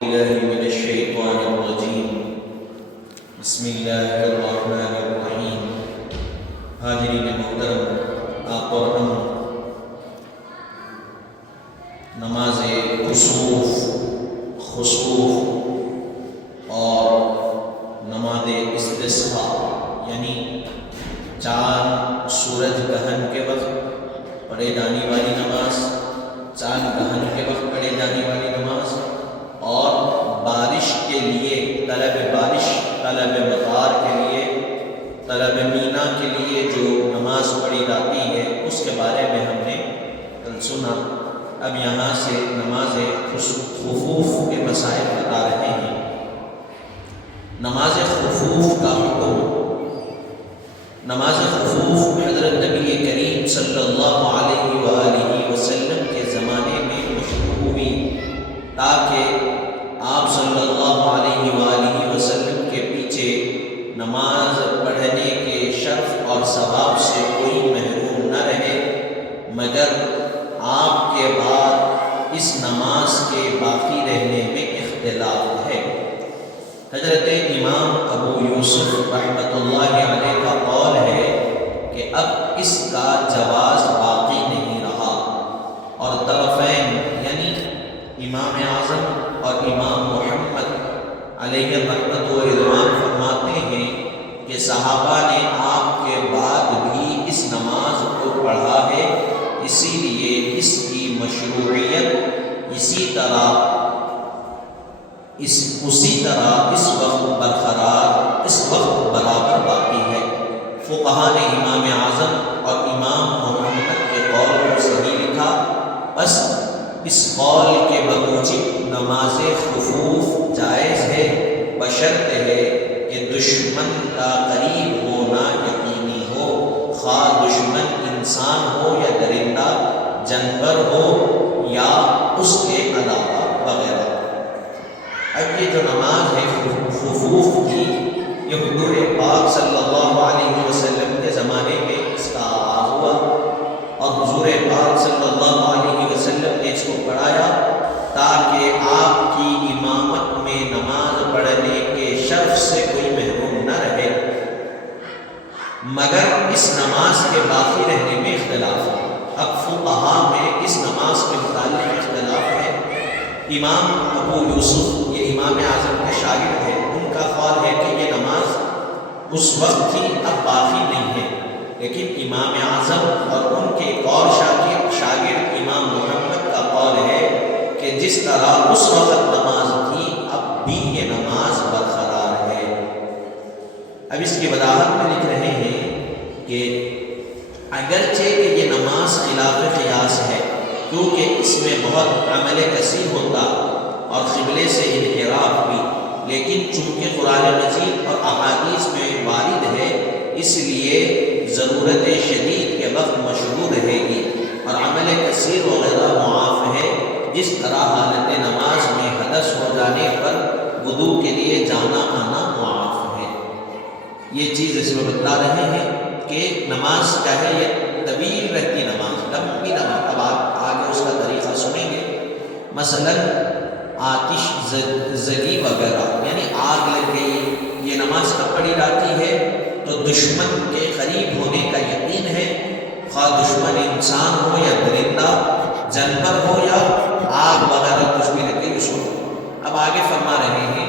بالله من الشيطان الرجيم بسم الله الرحمن الرحیم۔ حاضرین محترم، آپ اور ہم نماز خسوف اور نماز استسقاء یعنی چاند سورج گرہن کے وقت پڑھے جانے والی نماز، چاند گرہن کے وقت پڑھے جانے والی نماز اور بارش کے لیے طلب بارش، طلب مطار کے لیے، طلب مینا کے لیے جو نماز پڑھی جاتی ہے اس کے بارے میں ہم نے کل سنا۔ اب یہاں سے نماز خفوف کے مسائل بتا رہے ہیں۔ نماز خفوف کا حکم، نماز خفوف حضرت نبی کریم صلی اللہ علیہ وآلہ وسلم کے زمانے میں شروع ہوئی تاکہ آپ صلی اللہ علیہ وآلہ وسلم کے پیچھے نماز پڑھنے کے شرف اور ثواب سے کوئی محروم نہ رہے، مگر آپ کے بعد اس نماز کے باقی رہنے میں اختلاف ہے۔ حضرت امام ابو یوسف رحمۃ اللہ علیہ کا قول ہے کہ اب اس کا جواز باقی نہیں رہا، اور طرفین یعنی امام اعظم اور امام محمد علیہ رحمت و رضوان فرماتے ہیں کہ صحابہ نے آپ کے بعد بھی اس نماز کو پڑھا ہے، اسی لیے اس کی مشروعیت اسی طرح اس وقت برقرار، اس وقت برابر باقی ہے۔ فقہا نے امام اعظم اور امام محمد کے قول کو صحیح لکھا، بس اس قول کے بموجب نماز خفوف جائز ہے، بشرط ہے کہ دشمن کا قریب ہونا یقینی ہو، خواہ دشمن انسان ہو یا درندہ جانور ہو یا اس کے علاوہ وغیرہ۔ اب یہ جو نماز ہے خفوف کی، یہ حضور پاک صلی اللہ علیہ وسلم کے زمانے میں اس کا آغاز ہوا، اور حضور پاک صلی اللہ علیہ وسلم نے اس کو پڑھایا تاکہ آپ کی امامت میں نماز پڑھنے کے شرف سے کوئی محروم نہ رہے، مگر اس نماز کے باقی رہنے میں اختلاف ہے۔ اب فقہا میں اس نماز کے متعلق اختلاف ہے۔ امام ابو یوسف، یہ امام اعظم کے شاگرد ہیں، ان کا قول ہے کہ یہ نماز اس وقت تھی، اب باقی نہیں ہے، لیکن امام اعظم اور ان کے ایک اور شاگرد امام محمد کا قول ہے کہ جس طرح اس وقت نماز تھی اب بھی یہ نماز برقرار ہے۔ اب اس کی وضاحت میں لکھ رہے ہیں کہ اگرچہ کہ یہ نماز خلاف قیاس ہے، کیونکہ اس میں بہت عمل کثیر ہوتا اور قبلے سے انحراف بھی، لیکن چونکہ قرآن مجید اور احادیث میں وارد ہے، اس لیے ضرورت شدید کے وقت مشروع رہے گی، اور عمل کثیر وغیرہ معاف ہے، جس طرح حالت نماز میں حدث ہو جانے پر وضو کے لیے جانا آنا معاف ہے۔ یہ چیز اس میں بتلا رہے ہیں کہ نماز چاہے یہ طویل رہتی نماز، لمبی نماز، اب آپ آگے اس کا طریقہ سنیں گے، مثلا آتش زدی وغیرہ یعنی آگ لگ گئی، یہ نماز کب پڑھی جاتی ہے تو دشمن کے قریب ہونے کا یقین ہے، خواہ دشمن انسان ہو یا درندہ جانور ہو یا آگ وغیرہ کچھ بھی لگے اس کو۔ اب آگے فرما رہے ہیں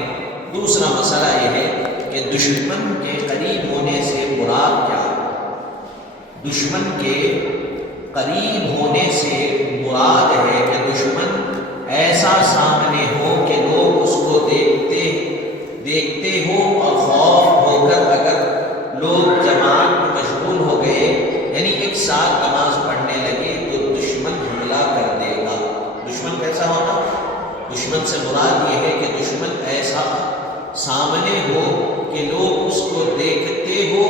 دوسرا مسئلہ یہ ہے کہ دشمن کے قریب ہونے سے مراد کیا ہے؟ دشمن کے قریب ہونے سے مراد ہے کہ دشمن ایسا سامنے ہو کہ لوگ اس کو دیکھتے ہو اور خوف ہو کر اگر لوگ جماعت میں مشغول ہو گئے، یعنی ایک ساتھ نماز پڑھنے لگے تو دشمن حملہ کر دے گا۔ دشمن کیسا ہونا؟ دشمن سے مراد یہ ہے کہ دشمن ایسا سامنے ہو کہ لوگ اس کو دیکھتے ہو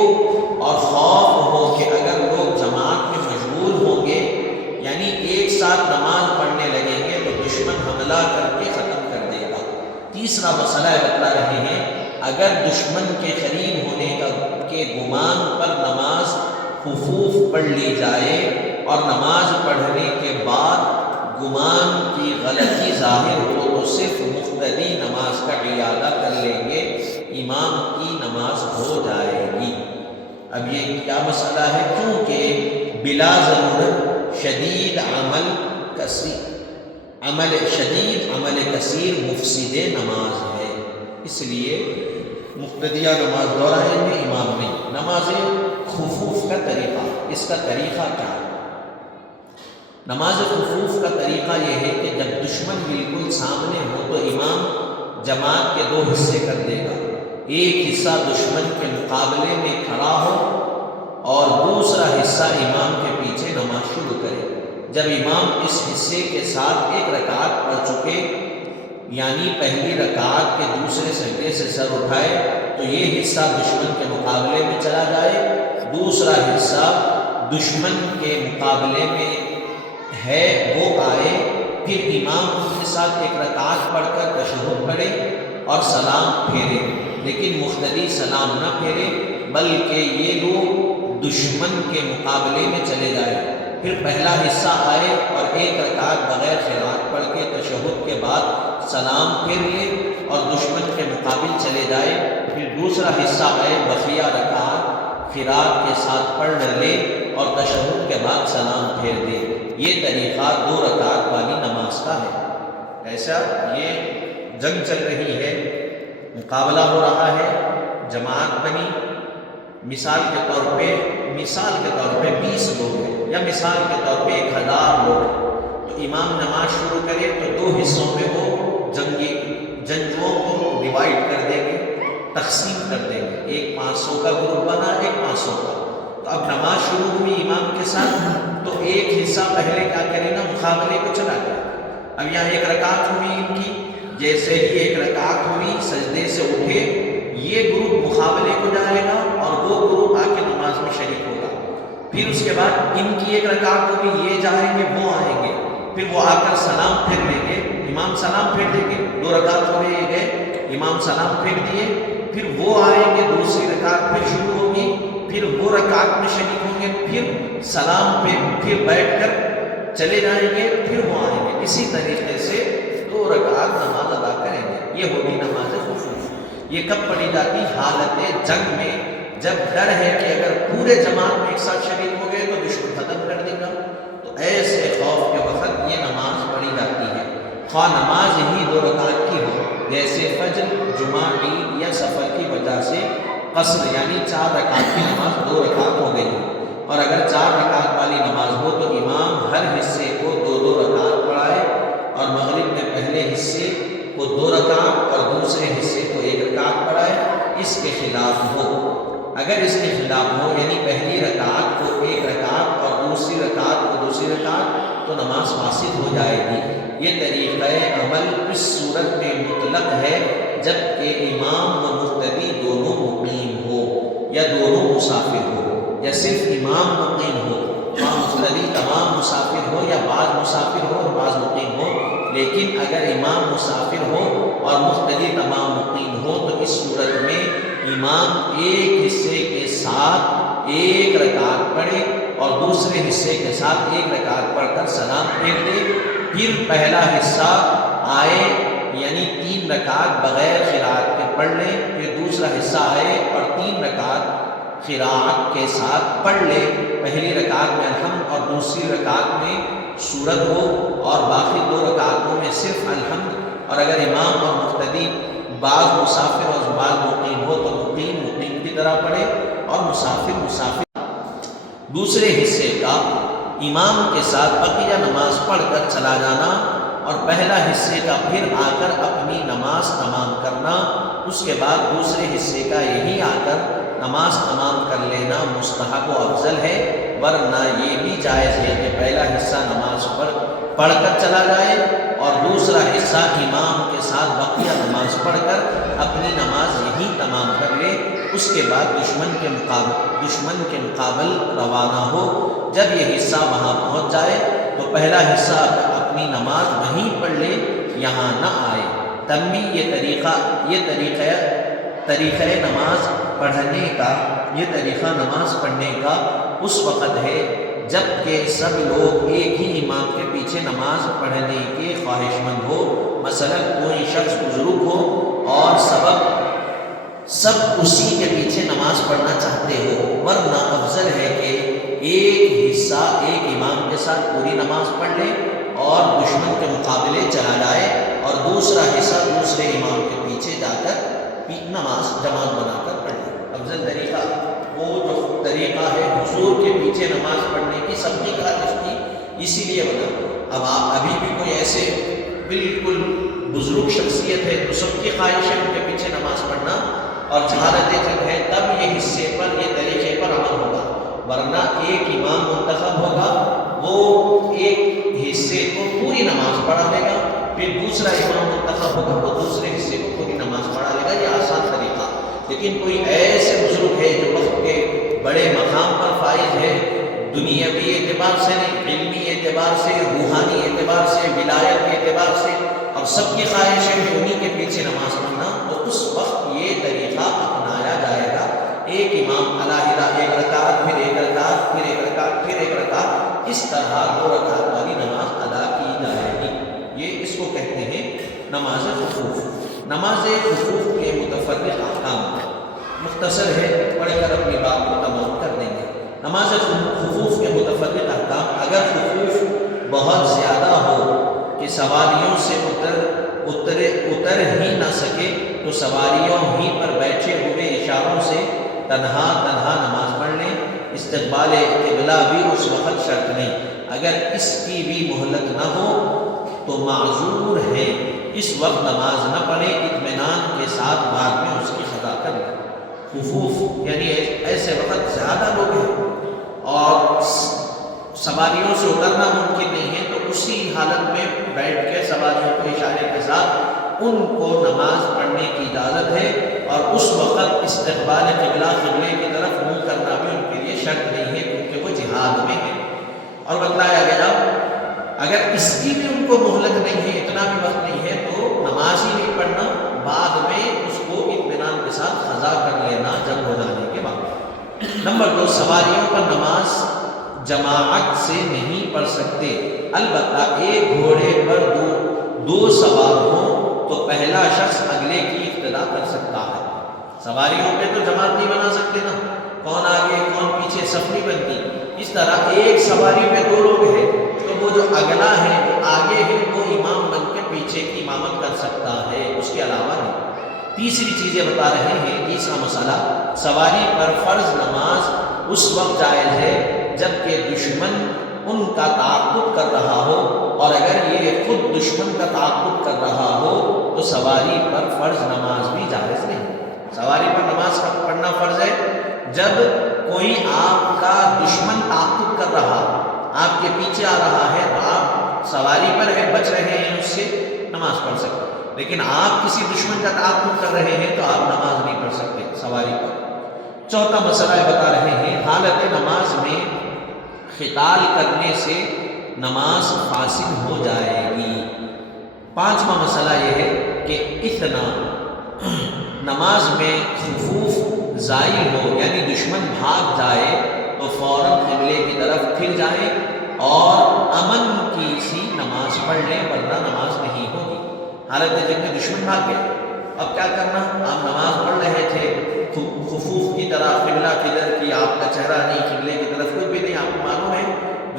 اور خوف ہو کہ اگر لوگ جماعت میں مشغول ہوں گے، یعنی ایک ساتھ نماز پڑھنے لگیں گے تو دشمن حملہ کر کے ختم کر دے گا۔ تیسرا مسئلہ بتلا رہے ہیں اگر دشمن کے قریب ہونے کے گمان پر نماز خفوف پڑھ لی جائے اور نماز پڑھنے کے بعد گمان کی غلطی ظاہر ہو تو صرف مقتدی مسئلہ ہے، کیونکہ بلا ضرورت شدید عمل کثیر مفسد نماز ہے، اس لیے مقتدیہ نماز دہرائیں گے، امام نہیں۔ نماز خفوف کا طریقہ، اس کا طریقہ کیا ہے؟ نماز خفوف کا طریقہ یہ ہے کہ جب دشمن بالکل سامنے ہو تو امام جماعت کے دو حصے کر دے گا، ایک حصہ دشمن کے مقابلے میں کھڑا ہو اور دوسرا حصہ امام کے پیچھے نماز شروع کرے۔ جب امام اس حصے کے ساتھ ایک رکعت پڑھ چکے، یعنی پہلی رکعت کے دوسرے سجدے سے سر اٹھائے، تو یہ حصہ دشمن کے مقابلے میں چلا جائے، دوسرا حصہ دشمن کے مقابلے میں ہے وہ آئے، پھر امام ان کے ساتھ ایک رکعت پڑھ کر تشہد پڑھے اور سلام پھیرے، لیکن مقتدی سلام نہ پھیرے بلکہ یہ لوگ دشمن کے مقابلے میں چلے جائیں، پھر پہلا حصہ آئے اور ایک رکعت بغیر قرات پڑھ کے تشہد کے بعد سلام پھیر لے اور دشمن کے مقابل چلے جائے، پھر دوسرا حصہ آئے بقیہ رکعت قرات کے ساتھ پڑھ لے اور تشہد کے بعد سلام پھیر دے۔ یہ طریقہ 2 رکعت والی نماز کا ہے۔ ایسا یہ جنگ چل رہی ہے، مقابلہ ہو رہا ہے، جماعت بنی، مثال کے طور پہ 20 لوگ ہیں، یا مثال کے طور پہ 1000 لوگ ہیں، تو امام نماز شروع کرے تو 2 حصوں میں وہ جنگجوؤں کو ڈیوائیڈ کر دیں گے، تقسیم کر دیں گے، ایک 500 کا گروپ بنا، ایک 500 کا۔ تو اب نماز شروع ہوئی امام کے ساتھ، تو ایک حصہ پہلے کیا کرے نا، مقابلے کو چلا گیا۔ اب یہاں ایک رکعت ہوئی ان کی، جیسے ہی ایک رکعت ہوئی سجدے سے اٹھے، یہ گروپ مقابلے کو جائے گا اور وہ گروپ آ کے نماز میں شریک ہوگا، پھر اس کے بعد ان کی ایک رکعت ہوگی، یہ جائیں گے وہ آئیں گے، پھر وہ آ کر سلام پھیر لیں گے، امام سلام پھیر دیں گے، 2 رکعت ہو گئے، امام سلام پھیر دیے، پھر وہ آئیں گے، دوسری رکعت پھر شروع ہوگی، پھر وہ رکعت میں شریک ہوں گے، پھر سلام پھر بیٹھ کر چلے جائیں گے، پھر وہ آئیں گے، اسی طریقے سے 2 رکعت نماز ادا کریں گے۔ یہ ہوگی نماز خفوف۔ یہ کب پڑھی جاتی؟ حالت جنگ میں، جب ڈر ہے کہ اگر پورے جماعت میں ایک ساتھ شریک ہو گئے تو دشمن ختم کر دے گا، تو ایسے خوف کے وقت یہ نماز پڑھی جاتی ہے، خواہ نماز ہی 2 رکعت کی ہو، جیسے فجر، جمعہ، عید یا سفر کی وجہ سے قصر یعنی 4 رکعت کی نماز 2 رکعت ہو گئی، اور اگر 4 رکعت والی نماز ہو تو امام ہر حصے کو 2 رکعت پڑھائے، اور مغرب میں پہلے حصے کو 2 رکعت اور دوسرے حصے کو 1 رکعت پڑھائے۔ اس کے خلاف ہو، اگر اس کے خلاف ہو یعنی پہلی رکعت کو 1 رکعت اور دوسری رکعت کو دوسری رکعت، تو نماز فاسد ہو جائے گی۔ یہ طریقہ عمل اس صورت میں مطلق ہے جبکہ امام و مقتدی دونوں مقیم ہو یا دونوں مسافر ہو، یا صرف امام مقیم ہو، مقتدی تمام مسافر ہو یا بعض مسافر ہو اور بعض مقیم ہو، لیکن اگر امام مسافر ہو اور مقتدی تمام مقیم ہو تو اس صورت میں امام ایک حصے کے ساتھ 1 رکعت پڑھے اور دوسرے حصے کے ساتھ 1 رکعت پڑھ کر سلام پھیر دے، پھر پہلا حصہ آئے یعنی 3 رکعت بغیر قرات کے پڑھ لے، پھر دوسرا حصہ آئے اور 3 رکعت قرات کے ساتھ پڑھ لے، پہلی رکعت میں الحمد اور دوسری رکعت میں سورت ہو، اور باقی 2 رکعتوں میں صرف الحمد، اور اگر امام اور مقتدی بعض مسافر اور بعض مقیم ہو تو مقیم کی طرح پڑھے اور مسافر دوسرے حصے کا امام کے ساتھ بقیہ نماز پڑھ کر چلا جانا، اور پہلا حصے کا پھر آ کر اپنی نماز تمام کرنا، اس کے بعد دوسرے حصے کا یہی آ کر نماز تمام کر لینا مستحب و افضل ہے، ورنہ یہ بھی جائز ہے کہ پہلا حصہ نماز پڑھ کر چلا جائے اور دوسرا حصہ امام کے ساتھ بقیہ نماز پڑھ کر اپنی نماز یہی تمام کر لے، اس کے بعد دشمن کے مقابل روانہ ہو۔ جب یہ حصہ وہاں پہنچ جائے تو پہلا حصہ اپنی نماز وہیں پڑھ لے، یہاں نہ آئے۔ تب بھی یہ طریقہ نماز پڑھنے کا اس وقت ہے جب کہ سب لوگ ایک ہی امام کے پیچھے نماز پڑھنے کے خواہش مند ہو، مثلا کوئی شخص بزرگ ہو اور سب اسی کے پیچھے نماز پڑھنا چاہتے ہو، ورنہ افضل ہے کہ ایک حصہ ایک امام کے ساتھ پوری نماز پڑھ لے اور دشمن کے مقابلے چلا جائے، اور دوسرا حصہ دوسرے امام کے پیچھے جا کر نماز جماعت بنا کر پڑھ لے۔ افضل طریقہ وہ جو طریقہ ہے حضور کے پیچھے نماز پڑھنے کی، سب کی خواہش کی، اسی لیے بنا۔ اب آپ ابھی بھی کوئی ایسے بالکل بزرگ شخصیت ہے تو سب کی خواہش ہے ان کے پیچھے نماز پڑھنا، اور جہالت جب ہے تب یہ حصے پر، یہ طریقے پر عمل ہوگا، ورنہ ایک امام منتخب ہوگا، وہ ایک حصے کو پوری نماز پڑھا لے گا، پھر دوسرا امام منتخب ہوگا وہ دوسرے حصے کو پوری نماز پڑھا لے گا۔ یہ آسان طریقہ۔ لیکن کوئی ایسے بزرگ ہے جو وقت کے بڑے مقام پر فائز ہے، دنیاوی اعتبار سے نہیں، علمی اعتبار سے، روحانی اعتبار سے، ولایت کے اعتبار سے، اور سب کی خواہش ہے کہ انہی کے پیچھے نماز پڑھنا، تو اس وقت یہ طریقہ اپنایا جائے گا۔ ایک امام علیحدہ ایک رکعت، پھر ایک رکعت، پھر ایک رکعت، پھر ایک رکعت، اس طرح 2 رکعت والی نماز ادا کی جائے گی۔ یہ اس کو کہتے ہیں نماز خفوف۔ نماز خفوف کے متفرق احکام مختصر ہے، پڑھ کر اپنی بات کو تمام کر دیں گے۔ نماز خفوف کے متفرق احکام: اگر خفوف بہت زیادہ ہو کہ سواریوں سے اتر ہی نہ سکے تو سواریوں ہی پر بیٹھے ہوئے اشاروں سے تنہا نماز پڑھ لیں۔ استقبال قبلہ بھی اس وقت شرط نہیں، اگر اس کی بھی مہلت نہ ہو تو معذور ہے، اس وقت نماز نہ پڑھیں، اطمینان کے ساتھ بعد میں اس کی قضا کر لیں۔ خفوف یعنی ایسے وقت زیادہ لوگ ہیں اور سواریوں سے اترنا ممکن نہیں ہے، تو اسی حالت میں بیٹھ کے سواریوں کے اشارے کے ساتھ ان کو نماز پڑھنے کی اجازت ہے، اور اس وقت استقبال قبلے کی طرف منہ کرنا بھی ان کے لیے شرط نہیں ہے، کیونکہ وہ جہاد میں ہے۔ اور بتلایا گیا اگر اس کی بھی ان کو مہلت نہیں ہے، اتنا بھی وقت نہیں ہے، تو نماز ہی نہیں پڑھنا، بعد میں اس کو اطمینان کے ساتھ قضا کر لینا جب ہو جانے کے بعد۔ نمبر 2، سواریوں پر نماز جماعت سے نہیں پڑھ سکتے، البتہ ایک گھوڑے پر دو سوار ہوں تو پہلا شخص اگلے کی اقتدا کر سکتا ہے۔ سواریوں پہ تو جماعت نہیں بنا سکتے نا، کون آگے کون پیچھے صف نہیں بنتی، اس طرح ایک سواری پہ 2 لوگ ہیں تو وہ جو اگلا ہے، وہ آگے ہے، وہ امام بن کے پیچھے کی امامت کر سکتا ہے، اس کے علاوہ نہیں۔ تیسری چیزیں بتا رہے ہیں، تیسرا مسئلہ، سواری پر فرض نماز اس وقت جائز ہے جبکہ دشمن ان کا تعاقب کر رہا ہو، اور اگر یہ خود دشمن کا تعاقب کر رہا ہو تو سواری پر فرض نماز بھی جائز نہیں۔ سواری پر نماز پڑھنا فرض ہے جب کوئی آپ کا دشمن تعاقب کر رہا، آپ کے پیچھے آ رہا ہے، تو آپ سواری پر ہے، بچ رہے ہیں اس سے، نماز پڑھ سکتے، لیکن آپ کسی دشمن کا تعاقب کر رہے ہیں تو آپ نماز نہیں پڑھ سکتے سواری پر۔ چوتھا مسئلہ یہ بتا رہے ہیں، حالت نماز میں قتال کرنے سے نماز فاسد ہو جائے گی۔ پانچواں مسئلہ یہ ہے کہ اتنا نماز میں خفوف زائل ہو، یعنی دشمن بھاگ جائے تو فوراً قبلے کی طرف پھر جائیں اور امن کی سی نماز پڑھ لیں، ورنہ نماز نہیں ہوگی۔ حالت جب میں دشمن بھاگ گیا، اب کیا کرنا؟ آپ نماز پڑھ رہے تھے خفوف کی طرح، قبلہ کدھر کی، آپ کا چہرہ نہیں، قبلے کی طرف کچھ بھی نہیں، آپ کو معلوم ہے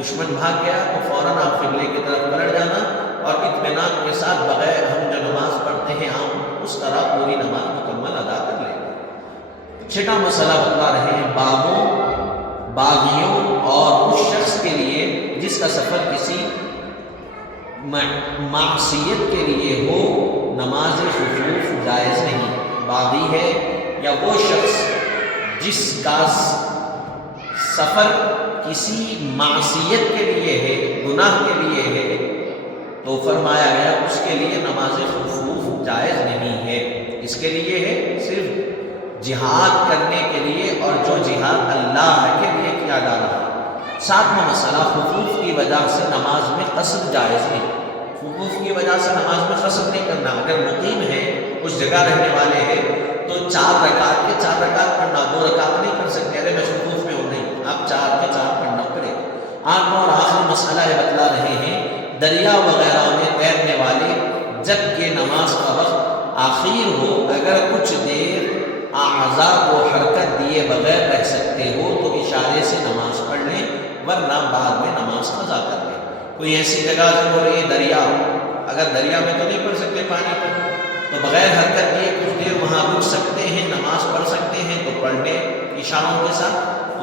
دشمن بھاگ گیا، تو فوراً آپ قبلے کی طرف پلٹ جانا اور اطمینان کے ساتھ بغیر ہم جو نماز پڑھتے ہیں ہم اس طرح پوری نماز مکمل ادا کر لیں۔ چھٹا مسئلہ بتلا رہے ہیں، باغیوں اور اس شخص کے لیے جس کا سفر کسی معصیت کے لیے ہو، نماز خفوف جائز نہیں۔ باغی ہے یا وہ شخص جس کا سفر کسی معصیت کے لیے ہے، گناہ کے لیے ہے، تو فرمایا گیا اس کے لیے نماز خفوف جائز نہیں ہے۔ اس کے لیے ہے صرف جہاد کرنے کے لیے، اور جو جہاد اللہ کے لیے کیا جا رہا ہے۔ ساتواں مسئلہ، خفوف کی وجہ سے نماز میں قصر جائز نہیں۔ خفوف کی وجہ سے نماز میں قصر نہیں کرنا۔ اگر مقیم ہے، اس جگہ رہنے والے ہیں، تو 4 رکعت کے 4 رکعت پڑھنا، 2 رکعت نہیں پڑھ سکتے، ارے میں خفوف میں ہوں، نہیں، آپ 4 کے 4 پڑھنا پڑے۔ آٹھواں اور آخری مسئلہ یہ بتلا رہے ہیں، دریا وغیرہ میں تیرنے والے جب کہ نماز کا وقت آخر ہو، اگر کچھ دیر اعضاء کو حرکت دیے بغیر رہ سکتے ہو تو اشارے سے نماز پڑھ لیں، ورنہ بعد میں نماز قضا کر لیں۔ کوئی ایسی جگہ ہو رہی ہے دریا، اگر دریا میں تو نہیں پڑھ سکتے پانی پر، تو بغیر حرکت دیے کچھ دیر وہاں رک سکتے ہیں، نماز پڑھ سکتے ہیں تو پڑھ لیں اشاروں کے ساتھ،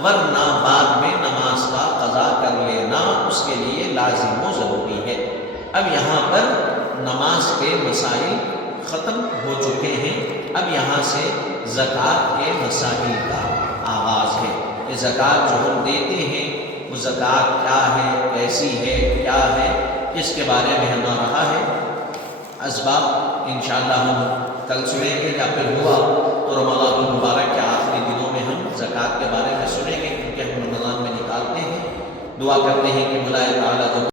ورنہ بعد میں نماز کا قضا کر لینا اس کے لیے لازم و ضروری ہے۔ اب یہاں پر نماز کے مسائل ختم ہو چکے ہیں، اب یہاں سے زکوٰۃ کے مسائل کا آغاز ہے کہ زکوٰۃ جو ہم دیتے ہیں وہ زکوٰۃ کیا ہے، کیسی ہے، کیا ہے، اس کے بارے میں ہم آ رہا ہے۔ اسباب انشاءاللہ ہم کل سنیں گے، یا پھر ہوا تو رمضان المبارک کے آخری دنوں میں ہم زکوٰۃ کے بارے میں سنیں گے، کیونکہ ہم رمضان میں نکالتے ہیں۔ دعا کرتے ہیں کہ مولا تعالیٰ